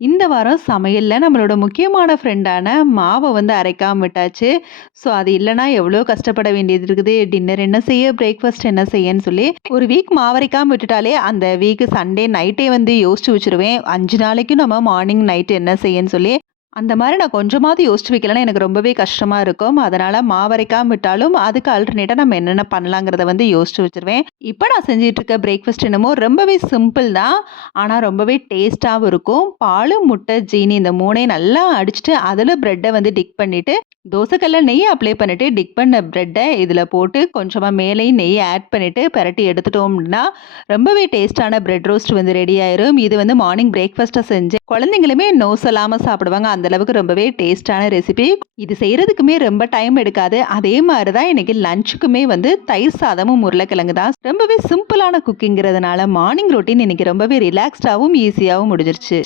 இந்த வாரம் சமையல்ல நம்மளோட முக்கியமான ஃப்ரெண்டான மாவ வந்து அரைக்காம விட்டாச்சு. ஸோ அது இல்லன்னா எவ்வளோ கஷ்டப்பட வேண்டியது இருக்குது. டின்னர் என்ன செய்ய, பிரேக்ஃபாஸ்ட் என்ன செய்யன்னு சொல்லி ஒரு வீக் மாவரைக்காம விட்டுட்டாலே அந்த வீக் சண்டே நைட்டே வந்து யோசிச்சு வச்சுருவேன். 5 நாளைக்கும் நம்ம மார்னிங், நைட் என்ன செய்யன்னு சொல்லி. அந்த மாரி நான் கொஞ்சமாவது யோசிச்சு வைக்கலன்னா எனக்கு ரொம்பவே கஷ்டமா இருக்கும். அதனால மாவரைக்காம விட்டாலும் அதுக்கு ஆல்டர்னேட்டா நம்ம என்னென்ன பண்ணலாங்கிறத வந்து யோசிச்சு வச்சுருவேன். இப்ப நான் செஞ்சுட்டு இருக்க பிரேக்ஃபாஸ்ட் என்னமோ ரொம்பவே சிம்பிள் தான். ஆனா ரொம்பவே டேஸ்ட்டாவும் இருக்கும். பாலு, முட்டை, ஜீனி இந்த 3யும் நல்லா அடிச்சுட்டு, அதில பிரெட்ட வந்து டிக் பண்ணிட்டு, தோசைக்கல்ல நெய் அப்ளை பண்ணிட்டு, டிக் பண்ண பிரெட்ட இதில போட்டு கொஞ்சமா மேலேயும் நெய் ஆட் பண்ணிட்டு பெரட்டி எடுத்துட்டோம் அப்படின்னா, ரொம்பவே டேஸ்ட்டான பிரெட் ரோஸ்ட் வந்து ரெடி ஆயிரும். இது வந்து மார்னிங் பிரேக்ஃபாஸ்ட்டா செஞ்சேன். குழந்தைங்களுமே நோ சொல்லாம சாப்பிடுவாங்க. அந்த அளவுக்கு ரொம்பவே டேஸ்ட்டான ரெசிபி. இது செய்றதுக்குமே ரொம்ப டைம் எடுக்காது. அதே மாரி தான் இன்னைக்கு லஞ்சுக்குமே வந்து தயிர் சாதமும், உருளைக்கிழங்கு தான். ரொம்பவே சிம்பிளான குக்கிங்கிறதுனால மார்னிங் ரொட்டீன் இன்னைக்கு ரொம்பவே ரிலாக்ஸ்டாவும், ஈஸியாவும் முடிஞ்சிருச்சு.